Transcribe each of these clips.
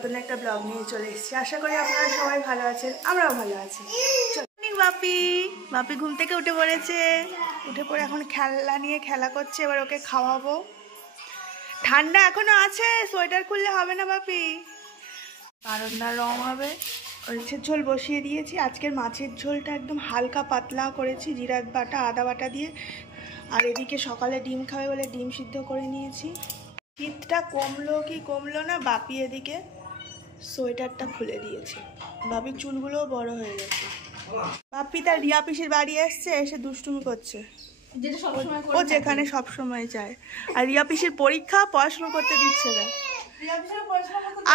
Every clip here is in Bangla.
নতুন একটা ব্লগ নিয়ে চলে এসেছি। আশা করি আপনারা সবাই ভালো আছেন, আমরাও ভালো আছি। বাপি বাপি ঘুম থেকে উঠে পড়েছে, উঠে পড়ে এখন খেলনা নিয়ে খেলা করছে। এবার ওকে খাওয়াবো। ঠান্ডা এখনো আছে, সোয়েটার খুললে হবে না বাপি, বারান্দার রং হবে। মাছের ঝোল বসিয়ে দিয়েছি। আজকের মাছের ঝোলটা একদম হালকা পাতলা করেছি, জিরা বাটা আদা বাটা দিয়ে। আর এদিকে সকালে ডিম খাবে বলে ডিম সিদ্ধ করে নিয়েছি। শীতটা কমলো কি কমলো না, বাপি এদিকে সোয়েটারটা খুলে দিয়েছে। বাপির চুলগুলোও বড় হয়ে গেছে। বাপি তার রিয়া পিসির বাড়ি এসছে, এসে দুষ্টুমি করছে, ও যেখানে সবসময় যায়। আর রিয়া পিসির পরীক্ষা, পড়াশোনা করতে দিচ্ছে না।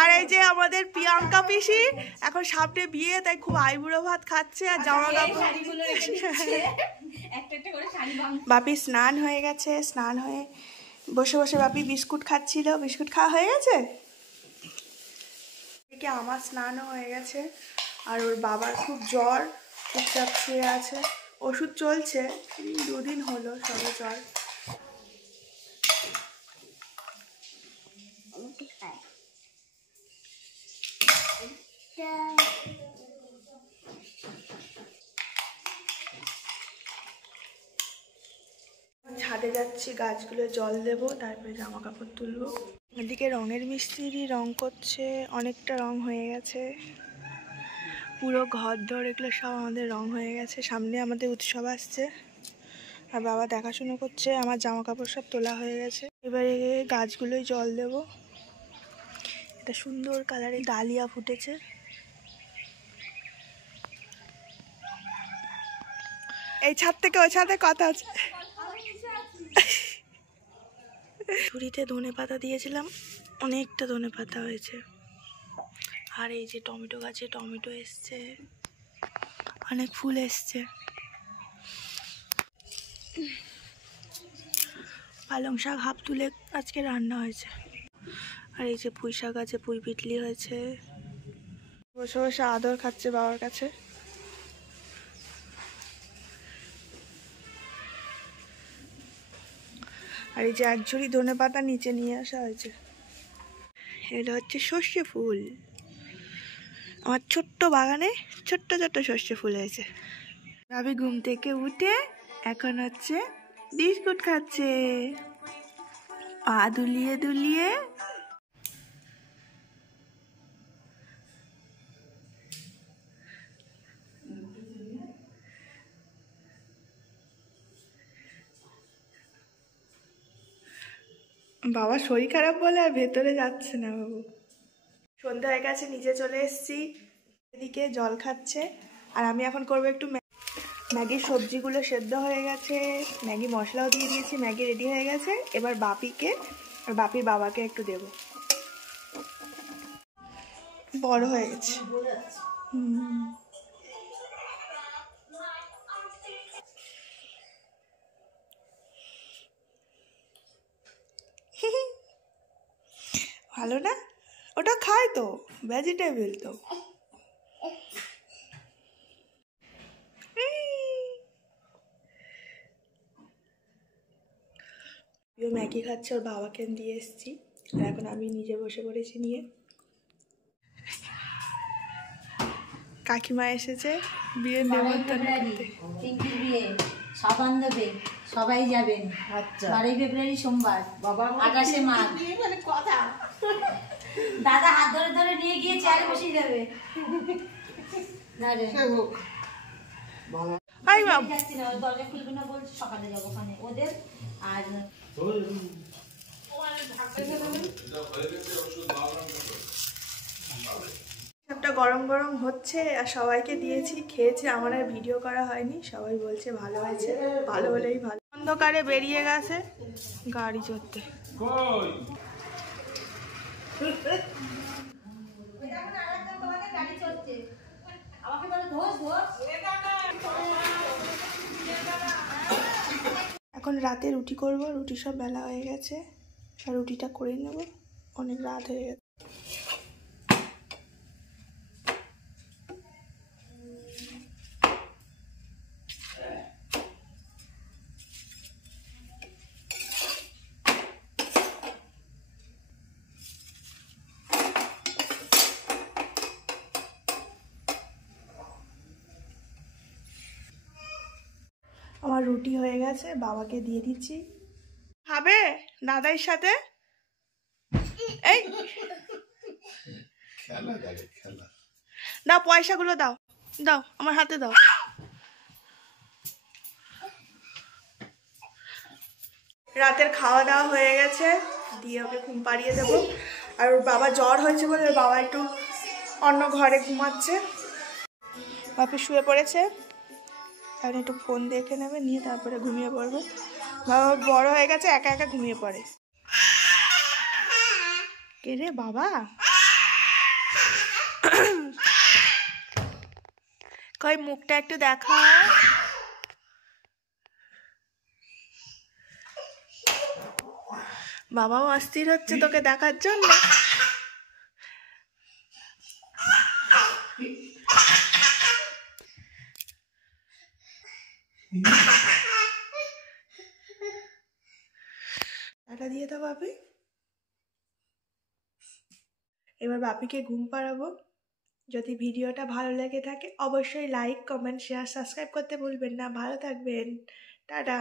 আর এই যে আমাদের প্রিয়াঙ্কা পিসি এখন সামনে বিয়ে, তাই খুব আইবুড়ো ভাত খাচ্ছে আর জামা কাপড়। বাপি স্নান হয়ে গেছে, স্নান হয়ে বসে বসে বাপি বিস্কুট খাচ্ছিল। বিস্কুট খাওয়া হয়ে গেছে। এদিকে আমার স্নানও হয়ে গেছে। আর ওর বাবার খুব জ্বর, চুপচাপ শুয়ে আছে, ওষুধ চলছে, 2 দিন হলো সবে জ্বর। ছাদে যাচ্ছি, গাছগুলো জল দেবো, তারপরে জামা কাপড় তুলবো। এদিকে রঙের মিস্ত্রি রং করছে, অনেকটা রং হয়ে গেছে, পুরো ঘর দর এগুলো সব আমাদের রং হয়ে গেছে। সামনে আমাদের উৎসব আসছে, আর বাবা দেখাশুনো করছে। আমার জামা কাপড় সব তোলা হয়ে গেছে। এবারে গাছগুলোই জল দেব। এটা সুন্দর কালারের ডালিয়া ফুটেছে। এই ছাদ থেকে ওই ছাদে কথা আছে। ঝুড়িতে ধনে পাতা দিয়েছিলাম, অনেকটা ধনে পাতা হয়েছে। আর এই যে টমেটো গাছে টমেটো এসছে, অনেক ফুল এসছে। পালং শাক হাফ তুলে আজকে রান্না হয়েছে। আর এই যে পুঁই শাক আছে, পুঁই পিটলি হয়েছে। বসে বসে আদর খাচ্ছে বাবার কাছে। আর এই যে 1 ঝুড়ি ধনে পাতা নিচে নিয়ে আসা হয়েছে। এটা হচ্ছে সর্ষে ফুল। আমার ছোট্ট বাগানে ছোট্ট ছোট্ট সর্ষে ফুল হয়েছে। ভাবি ঘুম থেকে উঠে এখন হচ্ছে বিস্কুট খাচ্ছে, পা দুলিয়ে দুলিয়ে। বাবা শরীর খারাপ বলে আর ভেতরে যাচ্ছে না বাবু। সন্ধ্যা হয়ে গেছে, নিচে চলে এসেছি। এদিকে জল খাচ্ছে। আর আমি এখন করবো একটু ম্যাগির। সবজিগুলো সেদ্ধ হয়ে গেছে, ম্যাগি মশলাও দিয়ে দিয়েছি, ম্যাগি রেডি হয়ে গেছে। এবার বাপিকে আর বাপির বাবাকে একটু দেব। বড় হয়ে গেছে। ভালো না? ওটা খায় তো, ভেজিটেবল তো। ম্যাগি খাচ্ছে, ওর বাবাকে দিয়ে এসেছি। আর এখন আমি নিজে বসে পড়েছি নিয়ে। কাকিমা এসেছে বিয়ে নেমন্তন্ন করতে। সাবান দেবে, সবাই যাবেন। 12 ফেব্রুয়ারি সোমবার, 28 মাঘ। দাদা হাত ধরে ধরে নিয়ে গিয়ে চেয়ারে বসিয়ে যাবে। দরজা খুলবে না বলছে, সকালে যাবো ওখানে ওদের। আর সবটা গরম গরম হচ্ছে আর সবাইকে দিয়েছি, খেয়েছে। আমার আর ভিডিও করা হয়নি, সবাই বলছে ভালো হয়েছে, ভালো হলেই ভালো। অন্ধকারে বেরিয়ে গেছে গাড়ি চড়তে। এখন রাতে রুটি করব, রুটি সব বেলা হয়ে গেছে, আর রুটিটা করে নেব, অনেক রাত হয়ে গেছে। আমার রুটি হয়ে গেছে, বাবাকে দিয়ে দিচ্ছি। খাবে দাদার সাথে? এই দাও, পয়সাগুলো দাও, দাও আমার হাতে দাও। রাতের খাওয়া দাওয়া হয়ে গেছে, দিয়ে ওকে ঘুম পাড়িয়ে দেবো। আর ওর বাবা জ্বর হয়েছে বলে ওর বাবা একটু অন্য ঘরে ঘুমাচ্ছে। বাপি শুয়ে পড়েছে, এখন একটু ফোন দেখে নেবে, নিয়ে তারপরে ঘুমিয়ে পড়বে। বাবা বড় হয়ে গেছে, একা একা ঘুমিয়ে পড়ে। কে রে বাবা? কই মুখটা একটু দেখা। বাবাও অস্থির হচ্ছে তোকে দেখার জন্য। টাটা দিয়ে দাও বাপি। এবার বাপিকে ঘুম পাড়াবো। যদি ভিডিওটা ভালো লেগে থাকে অবশ্যই লাইক, কমেন্ট, শেয়ার, সাবস্ক্রাইব করতে ভুলবেন না। ভালো থাকবেন, টাটা।